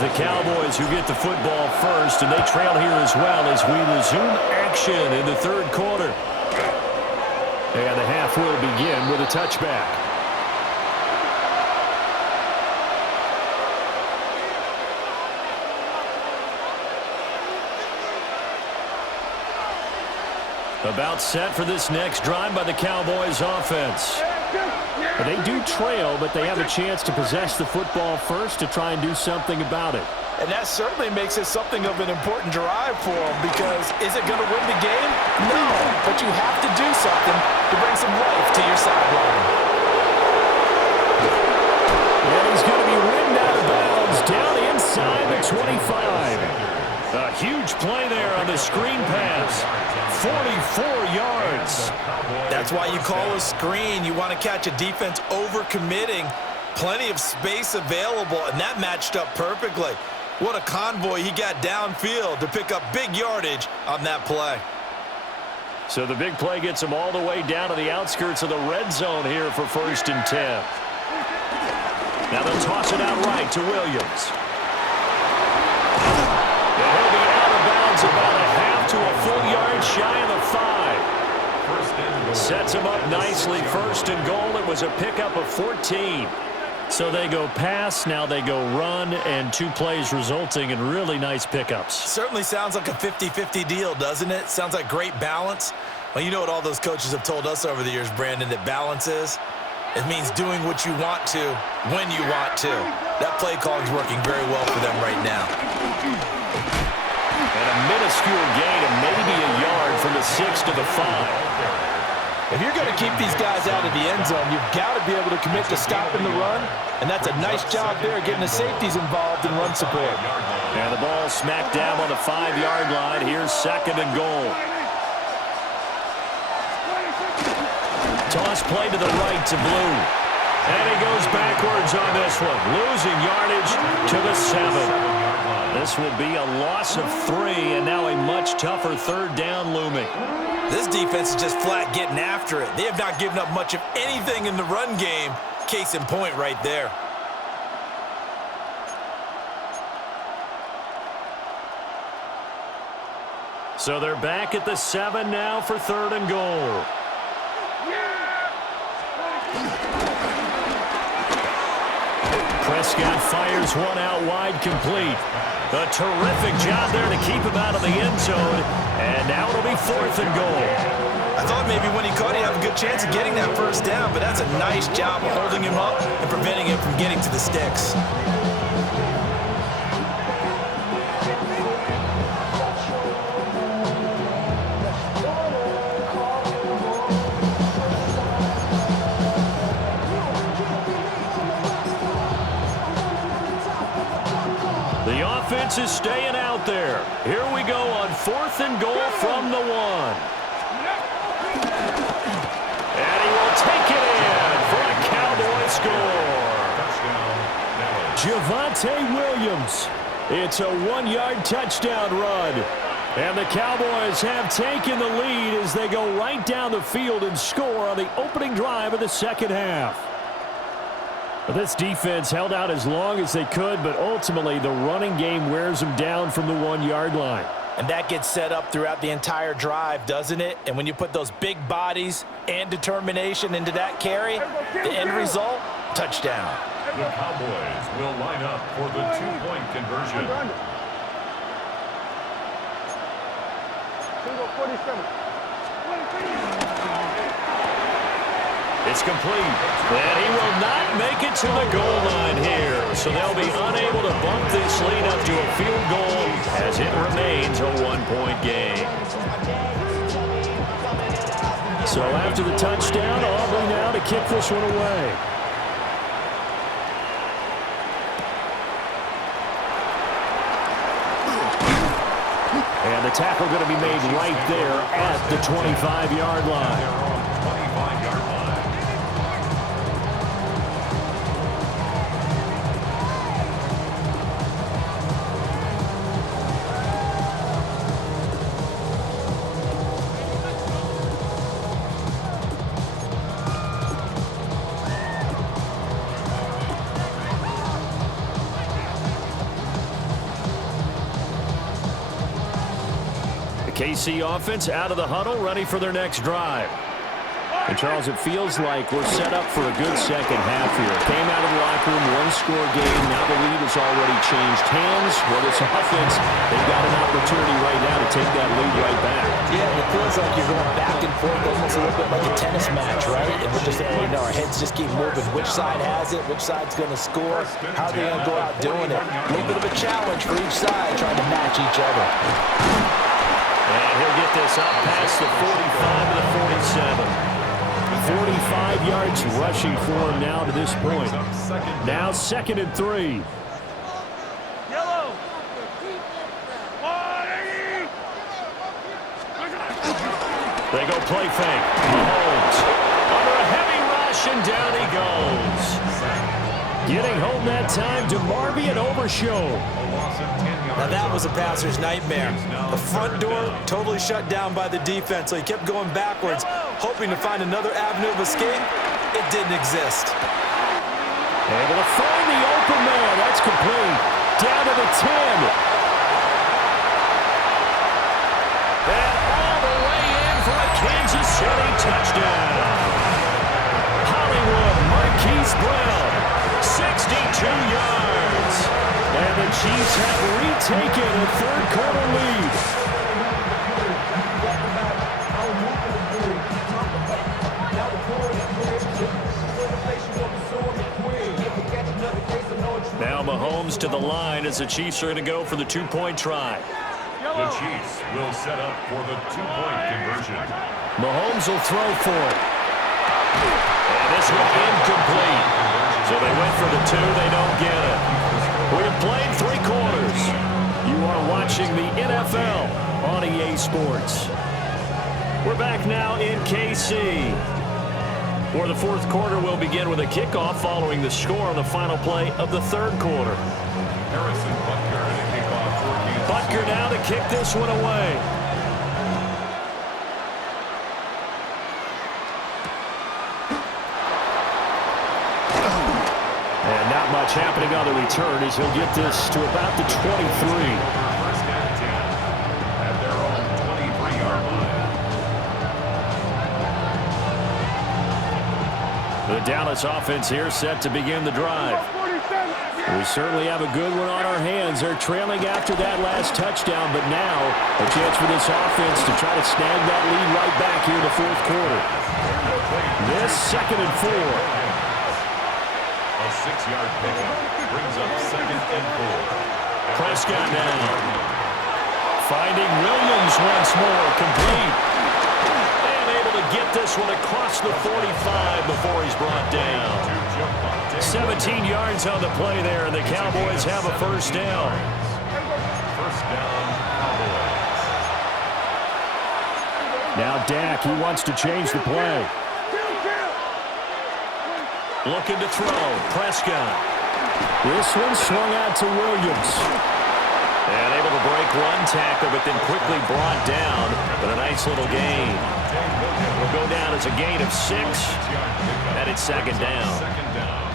the Cowboys who get the football first, and they trail here as well as we resume action in the third quarter. And the half will begin with a touchback. About set for this next drive by the Cowboys offense. They do trail, but they have a chance to possess the football first to try and do something about it. And that certainly makes it something of an important drive for them, because is it going to win the game? No, but you have to do something to bring some life to your sideline. And he's going to be ridden out of bounds down inside the 25. A huge play there on the screen pass. 44 yards. That's why you call a screen. You want to catch a defense overcommitting. Plenty of space available, and that matched up perfectly. What a convoy he got downfield to pick up big yardage on that play. So the big play gets him all the way down to the outskirts of the red zone here for 1st and 10. Now they'll toss it out right to Williams. And he'll be out of bounds about a half to a full yard shy of the 5. Sets him up nicely. 1st and goal. It was a pickup of 14. So they go pass, now they go run, and 2 plays resulting in really nice pickups. Certainly sounds like a 50-50 deal, doesn't it? Sounds like great balance. Well, you know what all those coaches have told us over the years, Brandon, that balance is? It means doing what you want to when you want to. That play calling is working very well for them right now. And a minuscule gain of maybe a yard from the 6 to the 5. If you're going to keep these guys out of the end zone, you've got to be able to commit to stopping the run, and that's a nice job there getting the safeties involved in run support. And the ball smacked down on the 5-yard line. Here's 2nd and goal. Toss play to the right to Blue. And he goes backwards on this one, losing yardage to the 7. This will be a loss of 3, and now a much tougher 3rd down looming. This defense is just flat getting after it. They have not given up much of anything in the run game. Case in point right there. So they're back at the 7 now for 3rd and goal. Prescott fires one out wide, complete. A terrific job there to keep him out of the end zone. And now it'll be 4th and goal. I thought maybe when he caught it, he'd have a good chance of getting that 1st down, but that's a nice job of holding him up and preventing him from getting to the sticks. The offense is staying out there. Here we go on 4th and goal from the 1. And he will take it in for a Cowboy score. Javonte Williams. It's a 1-yard touchdown run. And the Cowboys have taken the lead as they go right down the field and score on the opening drive of the 2nd half. This defense held out as long as they could, but ultimately the running game wears them down from the 1-yard line. And that gets set up throughout the entire drive, doesn't it? And when you put those big bodies and determination into that carry, the end result, touchdown. The Cowboys will line up for the 2-point conversion. 47. It's complete, and he will not make it to the goal line here. So they'll be unable to bump this lead up to a field goal as it remains a 1-point game. So after the touchdown, Aubrey now to kick this one away. And the tackle going to be made right there at the 25-yard line. KC offense out of the huddle, ready for their next drive. And, Charles, it feels like we're set up for a good second half here. Came out of the locker room, one-score game. Now the lead has already changed hands. Well, this offense, they've got an opportunity right now to take that lead right back. Yeah, and it feels like you're going back and forth, almost a little bit like a tennis match, right? And we're just, our heads just keep moving. Which side has it? Which side's going to score? How are they going to go out doing it? A little bit of a challenge for each side, trying to match each other. And he'll get this up past the 45 to the 47. 45 yards rushing for him now to this point. Now 2nd and 3. They go play fake. Mahomes under a heavy rush, and down he goes. Getting home that time to Marvy and Overshow. Now that was a passer's nightmare. The front door totally shut down by the defense, so he kept going backwards, hoping to find another avenue of escape. It didn't exist. Able to find the open man. That's complete. Down to the 10. And all the way in for a Kansas City touchdown. Hollywood Marquise Brown, 62 yards. And the Chiefs have retaken a third-quarter lead. Now Mahomes to the line as the Chiefs are going to go for the two-point try. The Chiefs will set up for the two-point conversion. Mahomes will throw for it. And this one incomplete. So they went for the two. They don't get it. We have played 3 quarters. You are watching the NFL on EA Sports. We're back now in KC. For the 4th quarter, we'll begin with a kickoff following the score on the final play of the 3rd quarter. Harrison Butker to kick off for Kansas. Butker now to kick this one away. And not much happening on the return as he'll get this to about the 23. First and 10 at their own 23-yard line. The Dallas offense here set to begin the drive. We certainly have a good one on our hands. They're trailing after that last touchdown, but now a chance for this offense to try to snag that lead right back here in the 4th quarter. This 2nd and 4. A 6-yard pickup brings up 2nd and 4. Prescott now. Finding Williams once more, complete. And able to get this one across the 45 before he's brought down. 17 yards on the play there, and the Cowboys have a first down. First down, Cowboys. Now Dak, he wants to change the play. Looking to throw, Prescott. This one swung out to Williams. And able to break one tackle, but then quickly brought down. But a nice little gain. Will go down as a gain of 6. And it's 2nd down.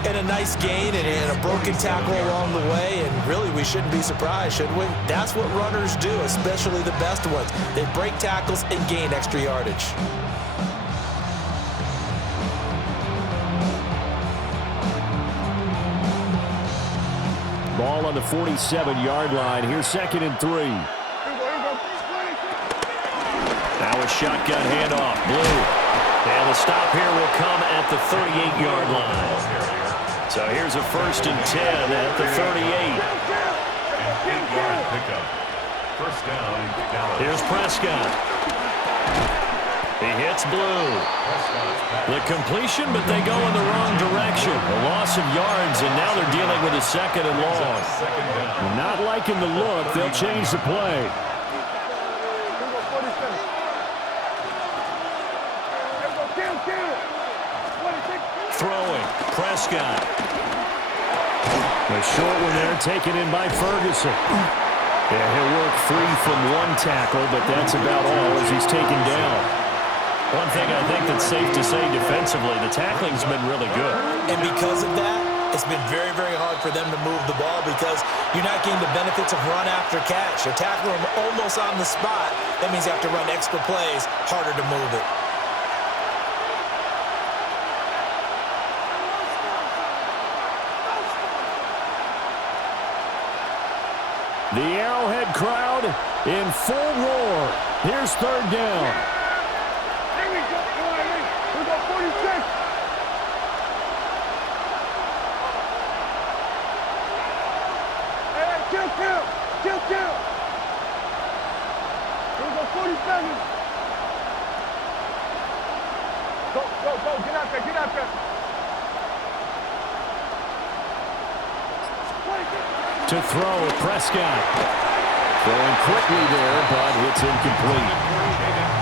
And a nice gain and a broken tackle along the way, and really we shouldn't be surprised, should we? That's what runners do, especially the best ones. They break tackles and gain extra yardage. Ball on the 47-yard line. Here's 2nd and 3. Now a shotgun handoff. Blue. And the stop here will come at the 38-yard line. So here's a 1st and 10 at the 38. An 8-yard pickup. First down, Dallas. Here's Prescott. He hits Blue. The completion, but they go in the wrong direction. A loss of yards, and now they're dealing with a 2nd and long. Not liking the look. They'll change the play. Throwing, Prescott. The short one there taken in by Ferguson. Yeah, he'll work free from one tackle, but that's about all as he's taken down. One thing I think that's safe to say defensively, the tackling's been really good. And because of that, it's been very, very hard for them to move the ball because you're not getting the benefits of run after catch. You're tackling them almost on the spot. That means you have to run extra plays, harder to move it. The Arrowhead crowd in full roar. Here's third down. Here we go. We got 46. Hey, kill. We got 47. Go. Get out there. To throw, Prescott. Throwing quickly there, but it's incomplete.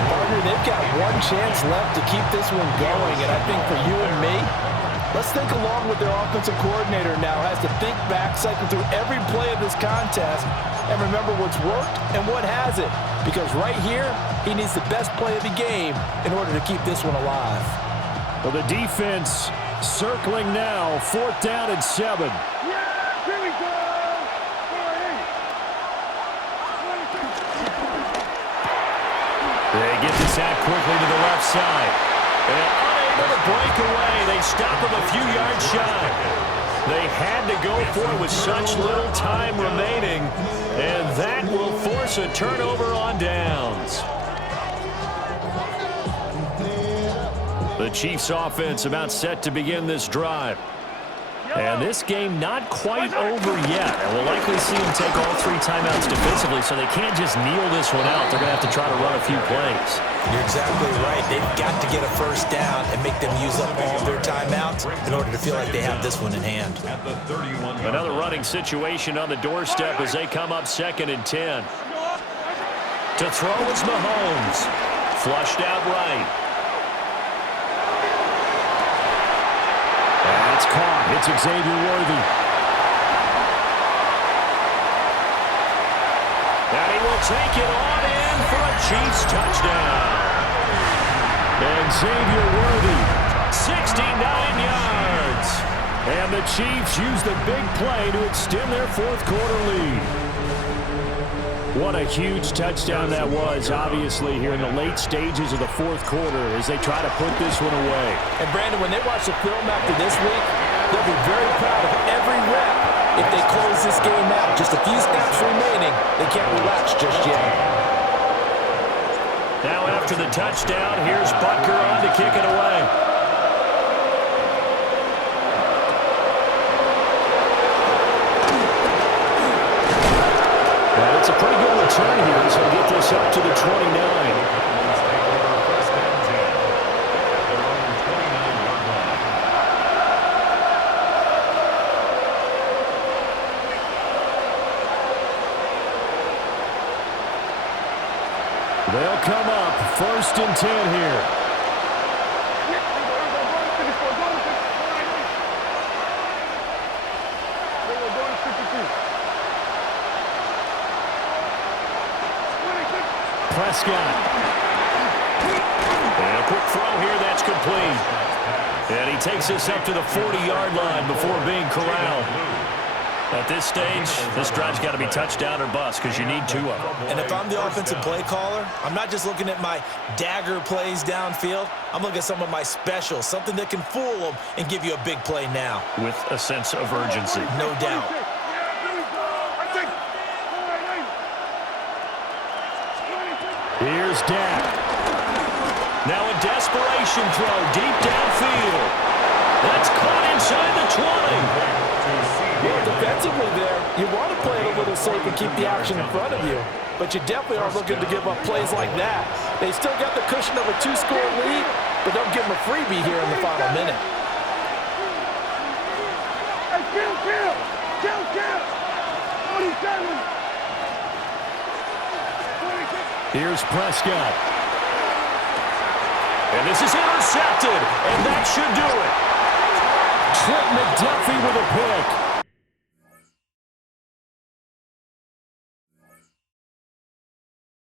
Partner, they've got one chance left to keep this one going, and I think for you and me, let's think along with their offensive coordinator now. Has to think back, cycle through every play of this contest, and remember what's worked and what hasn't. Because right here, he needs the best play of the game in order to keep this one alive. Well, the defense circling now, 4th down and 7. Here we go. They get this out quickly to the left side. And unable to break away. They stop him a few yards shy. They had to go for it with such little time remaining. And that will force a turnover on downs. The Chiefs' offense about set to begin this drive. And this game not quite over yet. And we'll likely see them take all 3 timeouts defensively, so they can't just kneel this one out. They're going to have to try to run a few plays. You're exactly right. They've got to get a first down and make them use up all of their timeouts in order to feel like they have this one in hand. Another running situation on the doorstep as they come up 2nd and 10. To throw is Mahomes. Flushed out right. That's caught. It's Xavier Worthy. And he will take it on in for a Chiefs touchdown. And Xavier Worthy, 69 yards. And the Chiefs use the big play to extend their 4th quarter lead. What a huge touchdown that was, obviously, here in the late stages of the 4th quarter as they try to put this one away. And, Brandon, when they watch the film after this week, they'll be very proud of every rep if they close this game out. Just a few snaps remaining. They can't relax just yet. Now after the touchdown, here's Butker on to kick it away. It's a pretty good return here, so get this up to the 29. They'll come up 1st and 10 here. Prescott. And a quick throw here, that's complete. And he takes this up to the 40-yard line before being corralled. At this stage, this drive's got to be touchdown or bust because you need 2 of them. And if I'm the offensive play caller, I'm not just looking at my dagger plays downfield. I'm looking at some of my specials, something that can fool them and give you a big play now. With a sense of urgency. No doubt. Here's Dak. Now a desperation throw deep downfield. That's caught inside the 20. Well, defensively there, you want to play it a little safe and keep the action in front of you. But you definitely are looking to give up plays like that. They still got the cushion of a 2-score lead, but don't give them a freebie here in the final minute. Kill! 47! Here's Prescott. And this is intercepted, and that should do it. Trent McDuffie with a pick.